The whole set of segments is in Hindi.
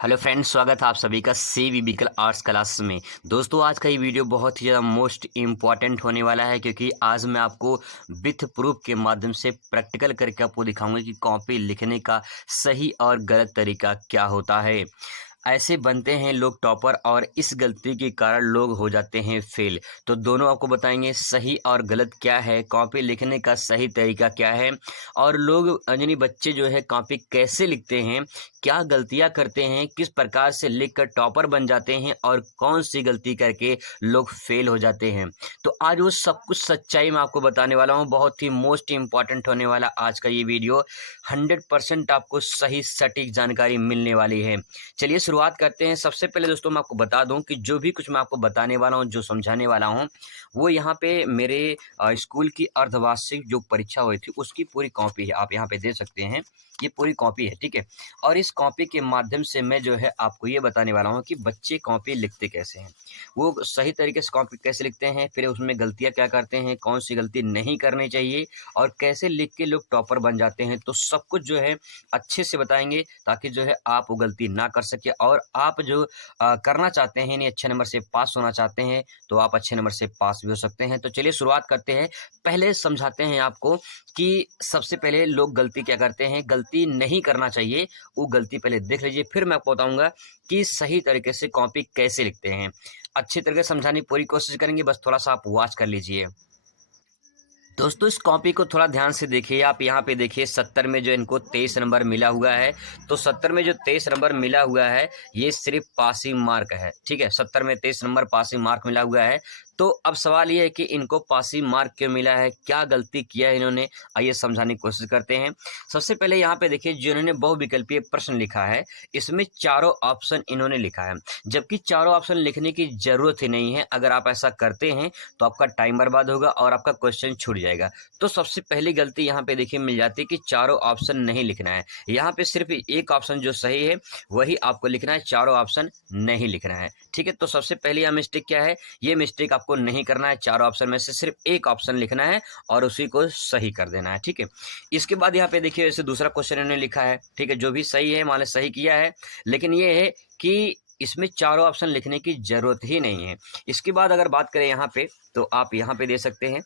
हेलो फ्रेंड्स, स्वागत है आप सभी का सी विकल आर्ट्स क्लास में। दोस्तों, आज का ये वीडियो बहुत ही ज़्यादा मोस्ट इम्पॉर्टेंट होने वाला है, क्योंकि आज मैं आपको विथ प्रूफ के माध्यम से प्रैक्टिकल करके आपको दिखाऊंगा कि कॉपी लिखने का सही और गलत तरीका क्या होता है। ऐसे बनते हैं लोग टॉपर और इस गलती के कारण लोग हो जाते हैं फेल। तो दोनों आपको बताएंगे सही और गलत क्या है, कॉपी लिखने का सही तरीका क्या है, और लोग यानी बच्चे जो है कॉपी कैसे लिखते हैं, क्या गलतियां करते हैं, किस प्रकार से लिखकर टॉपर बन जाते हैं और कौन सी गलती करके लोग फेल हो जाते हैं। तो आज वो सब कुछ सच्चाई मैं आपको बताने वाला हूँ। बहुत ही मोस्ट इम्पॉर्टेंट होने वाला आज का ये वीडियो। 100% आपको सही सटीक जानकारी मिलने वाली है। चलिए शुरुआत करते हैं। सबसे पहले दोस्तों मैं आपको बता दूं कि जो भी कुछ मैं आपको बताने वाला हूं, जो समझाने वाला हूं, वो यहाँ पे मेरे स्कूल की अर्धवार्षिक जो परीक्षा हुई थी उसकी पूरी कॉपी है। आप यहाँ पे देख सकते हैं, ये पूरी कॉपी है, ठीक है। और इस कॉपी के माध्यम से मैं जो है आपको ये बताने वाला हूँ कि बच्चे कॉपी लिखते कैसे हैं, वो सही तरीके से कॉपी कैसे लिखते हैं, फिर उसमें गलतियाँ क्या करते हैं, कौन सी गलती नहीं करनी चाहिए, और कैसे लिख के लोग टॉपर बन जाते हैं। तो सब कुछ जो है अच्छे से बताएंगे, ताकि जो है आप वो गलती ना कर सके, और आप जो करना चाहते हैं, यानी अच्छे नंबर से पास होना चाहते हैं, तो आप अच्छे नंबर से पास भी हो सकते हैं। तो चलिए शुरुआत करते हैं। पहले समझाते हैं आपको कि सबसे पहले लोग गलती क्या करते हैं, गलती नहीं करना चाहिए, वो गलती पहले देख लीजिए, फिर मैं आपको बताऊंगा कि सही तरीके से कॉपी कैसे लिखते हैं। अच्छी तरीके से समझाने की पूरी कोशिश करेंगे, बस थोड़ा सा आप वॉच कर लीजिए। दोस्तों, इस कॉपी को थोड़ा ध्यान से देखिए। आप यहाँ पे देखिए 70 में जो इनको 23 नंबर मिला हुआ है, तो 70 में जो 23 नंबर मिला हुआ है, ये सिर्फ पासिंग मार्क है, ठीक है। 70 में 23 नंबर पासिंग मार्क मिला हुआ है। तो अब सवाल ये है कि इनको पासिंग मार्क क्यों मिला है, क्या गलती किया है इन्होंने, आइए समझाने की कोशिश करते हैं। सबसे पहले यहाँ पे देखिए, जो इन्होंने बहुविकल्पीय प्रश्न लिखा है, इसमें चारों ऑप्शन इन्होंने लिखा है, जबकि चारों ऑप्शन लिखने की जरूरत ही नहीं है। अगर आप ऐसा करते हैं तो आपका टाइम बर्बाद होगा और आपका क्वेश्चन छूट जाएगा। तो सबसे पहली गलती यहाँ पे देखिए मिल जाती है कि चारों ऑप्शन नहीं लिखना है। यहाँ पे सिर्फ एक ऑप्शन जो सही है वही आपको लिखना है, चारों ऑप्शन नहीं लिखना है, ठीक है। तो सबसे पहले यह मिस्टेक क्या है, ये मिस्टेक आपको नहीं करना है। चारों ऑप्शन में से सिर्फ एक ऑप्शन लिखना है और उसी को सही कर देना है, ठीक है। इसके बाद यहाँ पे देखिए जैसे दूसरा क्वेश्चन इन्होंने लिखा है, ठीक है, जो भी सही है मान लो सही किया है, लेकिन ये है कि इसमें चारों ऑप्शन लिखने की जरूरत ही नहीं है। इसके बाद अगर बात करें यहाँ पे, तो आप यहाँ पे दे सकते हैं।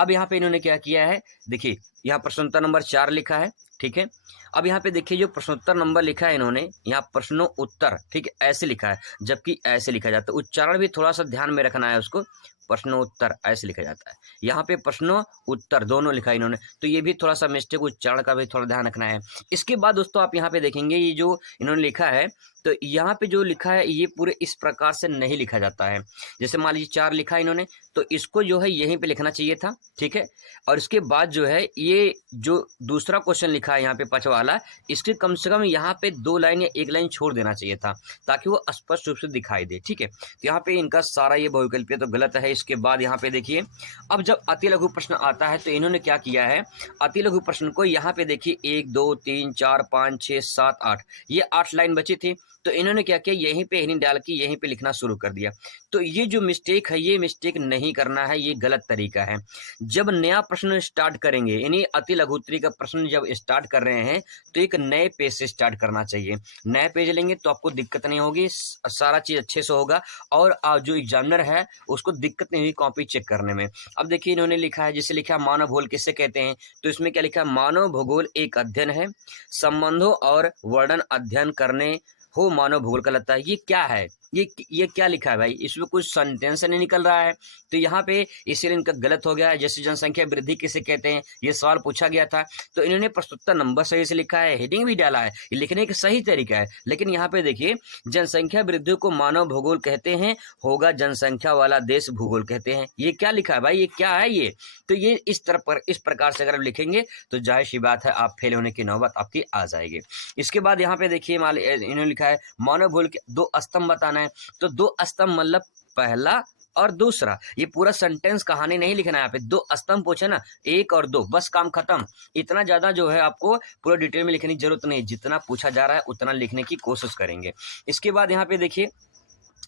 अब यहाँ पे इन्होंने क्या किया है, देखिए यहाँ प्रश्नोत्तर नंबर 4 लिखा है, ठीक है। अब यहाँ पे देखिए जो प्रश्नोत्तर नंबर लिखा है इन्होंने, यहाँ प्रश्नों उत्तर, ठीक है, ऐसे लिखा है, जबकि ऐसे लिखा जाता है। उच्चारण भी थोड़ा सा ध्यान में रखना है उसको, प्रश्नों उत्तर ऐसे लिखा जाता है, यहाँ पे प्रश्नों उत्तर दोनों लिखा है इन्होंने, तो ये भी थोड़ा सा मिस्टेक, उच्चारण का भी थोड़ा ध्यान रखना है। इसके बाद दोस्तों आप यहाँ पे देखेंगे, ये जो इन्होंने लिखा है, तो यहाँ पे जो लिखा है ये पूरे इस प्रकार से नहीं लिखा जाता है। जैसे मान लीजिए 4 लिखा है इन्होंने, तो इसको जो है यहीं पे लिखना चाहिए था, ठीक है। और इसके बाद जो है ये जो दूसरा क्वेश्चन लिखा है यहाँ पे 5 वाला, इसके कम से कम यहाँ पे 2 लाइन या 1 लाइन छोड़ देना चाहिए था, ताकि वो स्पष्ट रूप से दिखाई दे, ठीक है। तो यहाँ पे इनका सारा ये बहुविकल्पीय तो गलत है। इसके बाद यहाँ पे देखिए, अब जब अति लघु प्रश्न आता है तो इन्होंने क्या किया है, अति लघु प्रश्न को यहाँ पे देखिए 1 2 3 4 5 6 7 8, ये 8 लाइन बची थी, तो इन्होंने क्या किया, यहीं पे इन्हीं डाल के यहीं पे लिखना शुरू कर दिया। तो ये जो मिस्टेक है, ये मिस्टेक नहीं करना है, ये गलत तरीका है। जब नया प्रश्न स्टार्ट करेंगे, यानी अति लघुत्तरी का प्रश्न जब स्टार्ट कर रहे हैं, तो एक नए पेज से स्टार्ट करना चाहिए। नए पेज लेंगे तो आपको दिक्कत नहीं होगी, सारा चीज अच्छे से होगा, और जो एग्जामिनर है उसको दिक्कत नहीं होगी कॉपी चेक करने में। अब देखिए इन्होंने लिखा है, जैसे लिखा मानव भूगोल किससे कहते हैं, तो इसमें क्या लिखा है, मानव भूगोल एक अध्ययन है, संबंधों और वर्णन अध्ययन करने हो मानव भूगोल कहलाता है। ये क्या है, ये क्या लिखा है भाई, इसमें कुछ सेंटेंस नहीं निकल रहा है, तो यहाँ पे इसीलिए इनका गलत हो गया है। जैसे जनसंख्या वृद्धि किसे कहते हैं, ये सवाल पूछा गया था, तो इन्होंने प्रश्नोत्तर नंबर सही से लिखा है, हेडिंग भी डाला है, ये लिखने का सही तरीका है। लेकिन यहाँ पे देखिए जनसंख्या वृद्धि को मानव भूगोल कहते हैं, होगा जनसंख्या वाला देश भूगोल कहते हैं। ये क्या लिखा है भाई, ये क्या है ये, तो ये इस तरह पर इस प्रकार से अगर आप लिखेंगे तो जाहिर सी बात है आप फेल होने की नौबत आपकी आ जाएगी। इसके बाद यहाँ पे देखिए इन्होंने लिखा है मानव भूगोल के 2 स्तंभ बताना है, तो 2 स्तंभ मतलब पहला और दूसरा, ये पूरा सेंटेंस कहानी नहीं लिखना है। यहाँ पे 2 स्तंभ पूछे ना, 1 और 2, बस काम खत्म। इतना ज्यादा जो है आपको पूरा डिटेल में लिखने की जरूरत नहीं, जितना पूछा जा रहा है उतना लिखने की कोशिश करेंगे। इसके बाद यहाँ पे देखिए,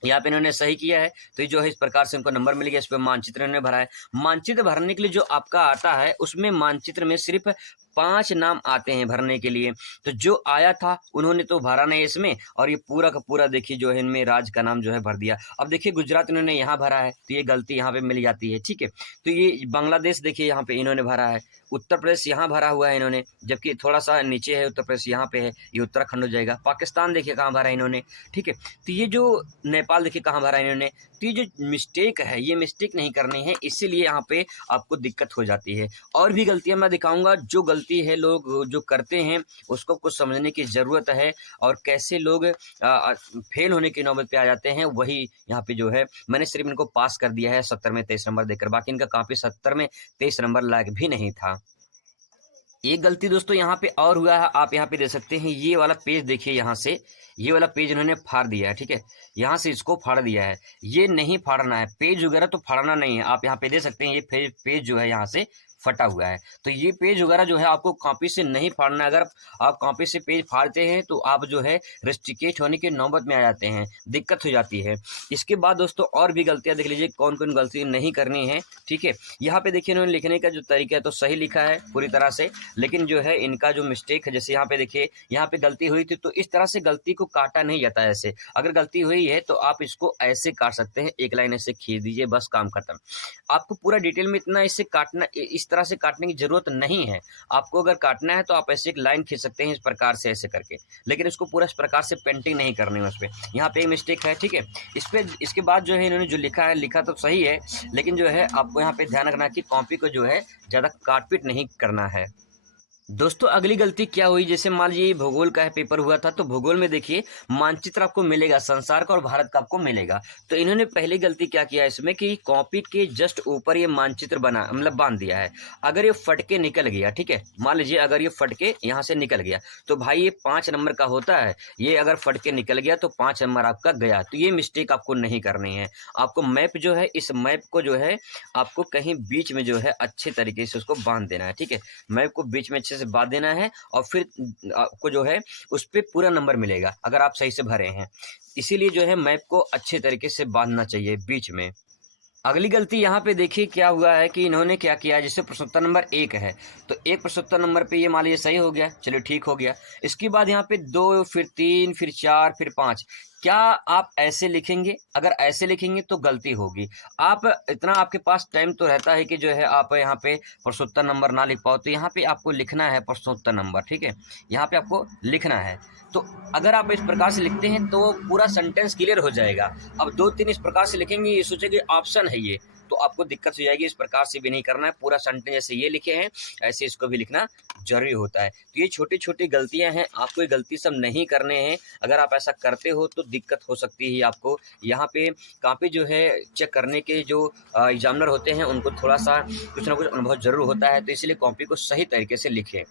यहाँ पे इन्होंने सही किया है, तो ये जो है इस प्रकार से उनको नंबर मिल गया। इस पर मानचित्र इन्होंने भरा है। मानचित्र भरने के लिए जो आपका आता है, उसमें मानचित्र में सिर्फ 5 नाम आते हैं भरने के लिए, तो जो आया था उन्होंने तो भरा नहीं इसमें, और ये पूरा का पूरा देखिए जो है इनमें राज्य का नाम जो है भर दिया। अब देखिए गुजरात इन्होंने यहाँ भरा है, तो ये गलती यहाँ पे मिल जाती है, ठीक है। तो ये बांग्लादेश देखिए यहाँ पे इन्होंने भरा है, उत्तर प्रदेश यहाँ भरा हुआ है इन्होंने, जबकि थोड़ा सा नीचे है उत्तर प्रदेश, यहाँ पे है, ये उत्तराखंड हो जाएगा। पाकिस्तान देखिए कहाँ भरा है इन्होंने, ठीक है। तो ये जो नेपाल देखिए कहाँ भरा है इन्होंने, तो ये जो मिस्टेक है ये मिस्टेक नहीं करनी है, इसीलिए यहाँ पे आपको दिक्कत हो जाती है। और भी गलतियाँ मैं दिखाऊंगा, जो गलती है लोग जो करते हैं उसको कुछ समझने की ज़रूरत है, और कैसे लोग फेल होने की नौबत पे आ जाते हैं, वही यहाँ पे जो है मैंने सिर्फ इनको पास कर दिया है 70 में 23 नंबर देकर, बाकी इनका काफ़ी 70 में 23 नंबर लायक भी नहीं था। एक गलती दोस्तों यहाँ पे और हुआ है, आप यहाँ पे देख सकते हैं, ये वाला पेज देखिए, यहाँ से ये वाला पेज इन्होंने फाड़ दिया है, ठीक है, यहाँ से इसको फाड़ दिया है, ये नहीं फाड़ना है, पेज वगैरह तो फाड़ना नहीं है। आप यहाँ पे देख सकते हैं ये पेज जो है यहाँ से फटा हुआ है, तो ये पेज वगैरह जो है आपको कॉपी से नहीं फाड़ना है। अगर आप कॉपी से पेज फाड़ते हैं तो आप जो है रस्टिकेट होने की नौबत में आ जाते हैं, दिक्कत हो जाती है। इसके बाद दोस्तों और भी गलतियां देख लीजिए, कौन कौन गलती नहीं करनी है, ठीक है। यहाँ पे देखिए इन्होंने लिखने का जो तरीका है तो सही लिखा है पूरी तरह से, लेकिन जो है इनका जो मिस्टेक है, जैसे यहाँ पे देखिए यहाँ पे गलती हुई थी, तो इस तरह से गलती को काटा नहीं जाता है ऐसे। अगर गलती हुई है तो आप इसको ऐसे काट सकते हैं, एक लाइन ऐसे खींच दीजिए, बस काम खत्म। आपको पूरा डिटेल में इतना इससे काटना, इस तरह से काटने की जरूरत नहीं है। आपको अगर काटना है तो आप ऐसे एक लाइन खींच सकते हैं इस प्रकार से ऐसे करके, लेकिन इसको पूरा इस प्रकार से पेंटिंग नहीं करनी है उस पर। यहाँ पे मिस्टेक है, ठीक है। इस पे इसके बाद जो है इन्होंने जो लिखा है, लिखा तो सही है, लेकिन जो है आपको यहाँ पे ध्यान रखना कि कॉपी को जो है ज़्यादा काटपीट नहीं करना है। दोस्तों अगली गलती क्या हुई, जैसे मान लीजिए भूगोल का पेपर हुआ था, तो भूगोल में देखिए मानचित्र आपको मिलेगा संसार का और भारत का आपको मिलेगा। तो इन्होंने पहली गलती क्या किया इसमें कि कॉपी के जस्ट ऊपर ये मानचित्र बना मतलब बांध दिया है। अगर ये फट के निकल गया, ठीक है, मान लीजिए अगर ये फट के यहाँ से निकल गया, तो भाई ये 5 नंबर का होता है, ये अगर फट के निकल गया तो 5 नंबर आपका गया। तो ये मिस्टेक आपको नहीं करनी है। आपको मैप जो है, इस मैप को जो है आपको कहीं बीच में जो है अच्छे तरीके से उसको बांध देना है, ठीक है। मैप को बीच में अच्छे से बांध देना है, और फिर आपको जो है उस पे पूरा नंबर मिलेगा अगर आप सही से भरे हैं। इसीलिए जो है मैप को अच्छे तरीके से बांधना चाहिए बीच में। अगली गलती यहाँ पे देखिए क्या हुआ है कि इन्होंने क्या किया, जैसे प्रश्नोत्तर नंबर 1 है, तो एक प्रश्नोत्तर नंबर पे ये मान लीजिए सही हो गया, चलिए ठीक हो गया। इसके बाद यहाँ पे 2, फिर 3, फिर 4, फिर 5। क्या आप ऐसे लिखेंगे? अगर ऐसे लिखेंगे तो गलती होगी। आप इतना आपके पास टाइम तो रहता है कि जो है आप यहाँ पे प्रश्नोत्तर नंबर ना लिख पाओ, तो यहाँ पे आपको लिखना है प्रश्नोत्तर नंबर, ठीक है, यहाँ पे आपको लिखना है। तो अगर आप इस प्रकार से लिखते हैं तो पूरा सेंटेंस क्लियर हो जाएगा। अब 2-3 इस प्रकार से लिखेंगे, ये सोचेंगे ऑप्शन है ये, तो आपको दिक्कत हो जाएगी। इस प्रकार से भी नहीं करना है, पूरा सेंटेंस जैसे ये लिखे हैं ऐसे इसको भी लिखना जरूरी होता है। तो ये छोटी छोटी गलतियां हैं, आपको ये गलती सब नहीं करने हैं। अगर आप ऐसा करते हो तो दिक्कत हो सकती है आपको। यहाँ पे काफ़ी जो है चेक करने के जो एग्जामिनर होते हैं उनको थोड़ा सा कुछ ना कुछ अनुभव जरूर होता है, तो इसलिए कॉपी को सही तरीके से लिखें।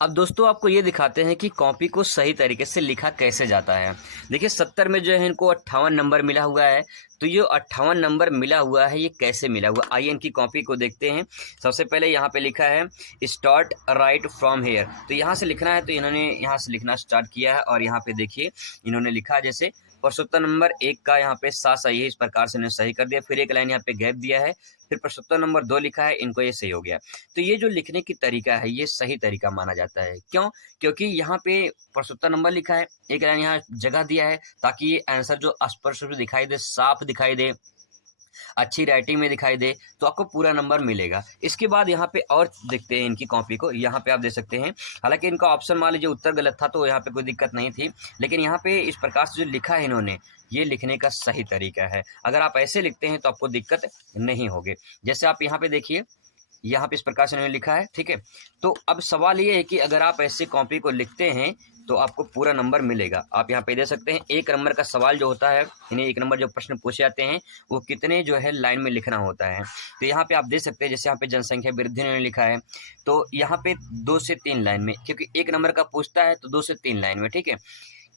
अब दोस्तों आपको ये दिखाते हैं कि कॉपी को सही तरीके से लिखा कैसे जाता है। देखिए 70 में जो है इनको 58 नंबर मिला हुआ है, तो ये 58 नंबर मिला हुआ है, ये कैसे मिला हुआ, आइए इनकी कॉपी को देखते हैं। सबसे पहले यहाँ पे लिखा है स्टार्ट राइट फ्रॉम हेयर, तो यहाँ से लिखना है, तो इन्होंने यहाँ से लिखना स्टार्ट किया है, और यहाँ पे देखिए इन्होंने लिखा जैसे प्रश्नोत्तर नंबर 1 का यहाँ पे सा सही है, इस प्रकार से इन्होंने सही कर दिया, फिर एक लाइन यहाँ पे गैप दिया है, फिर प्रश्नोत्तर नंबर 2 लिखा है, इनको ये सही हो गया। तो ये जो लिखने की तरीका है ये सही तरीका माना जाता है। क्यों? क्योंकि यहाँ पे प्रश्नोत्तर नंबर लिखा है, एक लाइन यहाँ जगह दिया है, ताकि ये आंसर जो स्पष्ट रूप से दिखाई दे, साफ दिखाई दे, अच्छी राइटिंग में दिखाई दे, तो आपको पूरा नंबर मिलेगा। इसके बाद यहाँ पे और देखते हैं इनकी कॉपी को, यहाँ पे आप देख सकते हैं, हालांकि इनका ऑप्शन मान लीजिए उत्तर गलत था तो यहाँ पे कोई दिक्कत नहीं थी, लेकिन यहाँ पे इस प्रकार से जो लिखा है इन्होंने, ये लिखने का सही तरीका है। अगर आप ऐसे लिखते हैं तो आपको दिक्कत नहीं होगी। जैसे आप यहाँ पे देखिए, यहाँ पे इस प्रकार से इन्होंने लिखा है, ठीक है। तो अब सवाल ये है कि अगर आप ऐसे कॉपी को लिखते हैं तो आपको पूरा नंबर मिलेगा। आप यहाँ पे दे सकते हैं 1 नंबर का सवाल जो होता है, इन्हें 1 नंबर जो प्रश्न पूछे जाते हैं वो कितने जो है लाइन में लिखना होता है। तो यहाँ पे आप दे सकते हैं, जैसे यहाँ पे जनसंख्या वृद्धि ने लिखा है, तो यहाँ पे 2 से 3 लाइन में, क्योंकि 1 नंबर का पूछता है तो 2 से 3 लाइन में, ठीक है।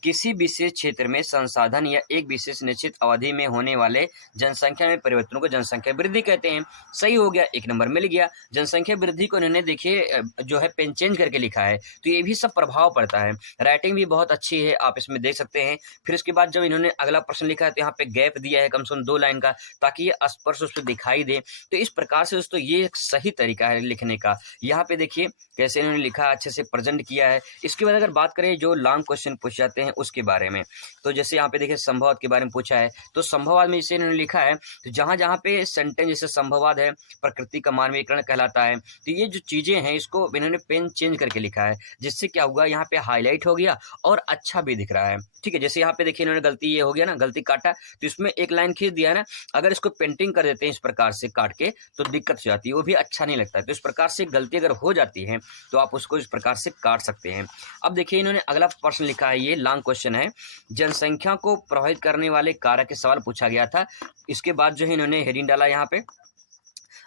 किसी विशेष क्षेत्र में संसाधन या एक विशेष निश्चित अवधि में होने वाले जनसंख्या में परिवर्तनों को जनसंख्या वृद्धि कहते हैं। सही हो गया, 1 नंबर मिल गया। जनसंख्या वृद्धि को इन्होंने देखिए जो है पेन चेंज करके लिखा है, तो ये भी सब प्रभाव पड़ता है। राइटिंग भी बहुत अच्छी है, आप इसमें देख सकते हैं। फिर उसके बाद जब इन्होंने अगला प्रश्न लिखा है तो यहाँ पे गैप दिया है कम से कम 2 लाइन का, ताकि ये स्पर्श उस पे दिखाई दे। तो इस प्रकार से दोस्तों ये एक सही तरीका है लिखने का। यहाँ पे देखिए कैसे इन्होंने लिखा, अच्छे से प्रेजेंट किया है। इसके बाद अगर बात करें जो लॉन्ग क्वेश्चन पूछ जाते हैं उसके बारे में, तो जैसे यहाँ पे देखिए संभववाद के बारे में पूछा है, तो संभववाद में जैसे इन्होंने लिखा है, तो जहाँ पे सेंटेंस जैसे संभववाद है, प्रकृति का मानवीकरण कहलाता है, तो ये जो चीजें हैं इसको इन्होंने पेन चेंज करके लिखा है, जिससे क्या हुआ, यहाँ पे हाईलाइट हो गया और अच्छा भी दिख रहा है। ठीक है, जैसे यहाँ पे देखिए इन्होंने गलती ये हो गया ना, गलती काटा तो इसमें एक लाइन खींच दिया है ना, अगर इसको पेंटिंग कर देते हैं इस प्रकार से काट के तो दिक्कत हो जाती है, वो भी अच्छा नहीं लगता है। तो इस प्रकार से गलती अगर हो जाती है तो आप उसको इस प्रकार से काट सकते हैं। अब देखिए इन्होंने अगला प्रश्न लिखा है, ये लॉन्ग क्वेश्चन है, जनसंख्या को प्रभावित करने वाले कारक के सवाल पूछा गया था। इसके बाद जो है इन्होंने हेडिंग डाला यहाँ पे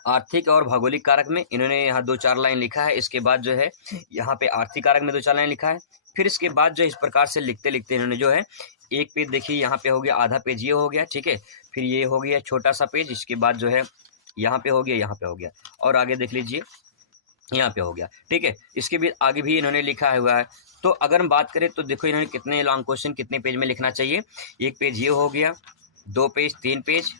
आर्थिक और भौगोलिक कारक में, इन्होंने यहाँ 2-4 लाइन लिखा है। इसके बाद जो है यहाँ पे आर्थिक कारक में 2-4 लाइन लिखा है। फिर इसके बाद जो इस प्रकार से लिखते लिखते इन्होंने जो है एक पेज देखिए यहाँ पे हो गया, आधा पेज ये हो गया, ठीक है, फिर ये हो गया छोटा सा पेज, इसके बाद जो है यहाँ पे हो गया, यहाँ पे हो गया, और आगे देख लीजिए यहाँ पे हो गया। ठीक है, इसके भी आगे भी इन्होंने लिखा हुआ है। तो अगर हम बात करें तो देखो इन्होंने कितने लॉन्ग क्वेश्चन कितने पेज में लिखना चाहिए, एक पेज ये हो गया, 2 पेज, 3 पेज,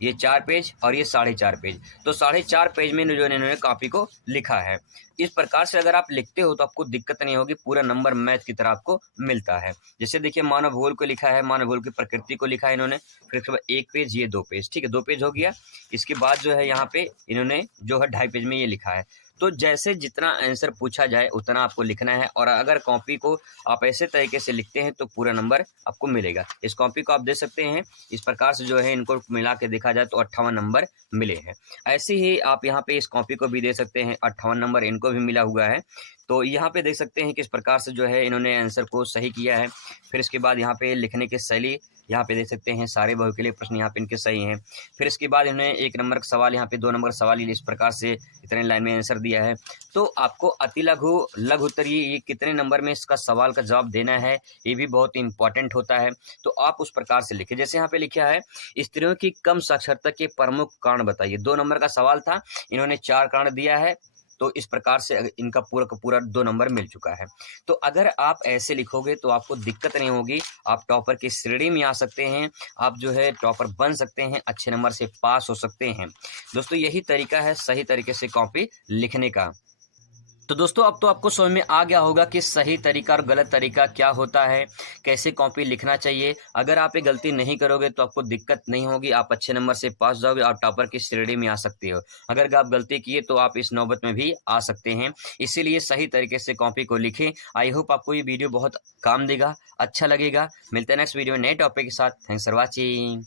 ये 4 पेज और ये 4.5 पेज, तो 4.5 पेज में जो इन्होंने कॉपी को लिखा है। इस प्रकार से अगर आप लिखते हो तो आपको दिक्कत नहीं होगी, पूरा नंबर मैथ की तरह आपको मिलता है। जैसे देखिए मानव भूगोल को लिखा है, मानव भूगोल की प्रकृति को लिखा है इन्होंने, फिर उसके बाद 1 पेज, ये 2 पेज, ठीक है, 2 पेज हो गया। इसके बाद जो है यहाँ पे इन्होंने जो है 2.5 पेज में ये लिखा है। तो जैसे जितना आंसर पूछा जाए उतना आपको लिखना है, और अगर कॉपी को आप ऐसे तरीके से लिखते हैं तो पूरा नंबर आपको मिलेगा। इस कॉपी को आप दे सकते हैं, इस प्रकार से जो है इनको मिला के देखा जाए तो 58 नंबर मिले हैं। ऐसे ही आप यहाँ पे इस कॉपी को भी दे सकते हैं, 58 नंबर इनको भी मिला हुआ है। तो यहाँ पे देख सकते हैं किस प्रकार से जो है इन्होंने आंसर को सही किया है। फिर इसके बाद यहाँ पे लिखने की शैली यहाँ पे देख सकते हैं, सारे बहुविकल्पीय प्रश्न यहाँ पे इनके सही हैं। फिर इसके बाद इन्होंने 1 नंबर का सवाल, यहाँ पे 2 नंबर का सवाल इस प्रकार से इतने लाइन में आंसर दिया है। तो आपको अति लघु, लघु उत्तरीय, ये कितने नंबर में इसका सवाल का जवाब देना है, ये भी बहुत इंपॉर्टेंट होता है। तो आप उस प्रकार से लिखें, जैसे यहाँ पे लिखा है स्त्रियों की कम साक्षरता के प्रमुख कारण बताइए। 2 नंबर का सवाल था, इन्होंने 4 कारण दिया है, तो इस प्रकार से इनका पूरा का पूरा 2 नंबर मिल चुका है। तो अगर आप ऐसे लिखोगे तो आपको दिक्कत नहीं होगी, आप टॉपर की श्रेणी में आ सकते हैं, आप जो है टॉपर बन सकते हैं, अच्छे नंबर से पास हो सकते हैं। दोस्तों यही तरीका है सही तरीके से कॉपी लिखने का। तो दोस्तों अब तो आपको समझ में आ गया होगा कि सही तरीका और गलत तरीका क्या होता है, कैसे कॉपी लिखना चाहिए। अगर आप ये गलती नहीं करोगे तो आपको दिक्कत नहीं होगी, आप अच्छे नंबर से पास जाओगे और टॉपर की श्रेणी में आ सकते हो। अगर आप गलती किए तो आप इस नौबत में भी आ सकते हैं, इसीलिए सही तरीके से कॉपी को लिखें। आई होप आपको ये वीडियो बहुत काम देगा, अच्छा लगेगा। मिलते हैं नेक्स्ट वीडियो में नए टॉपिक के साथ। Thanks for watching.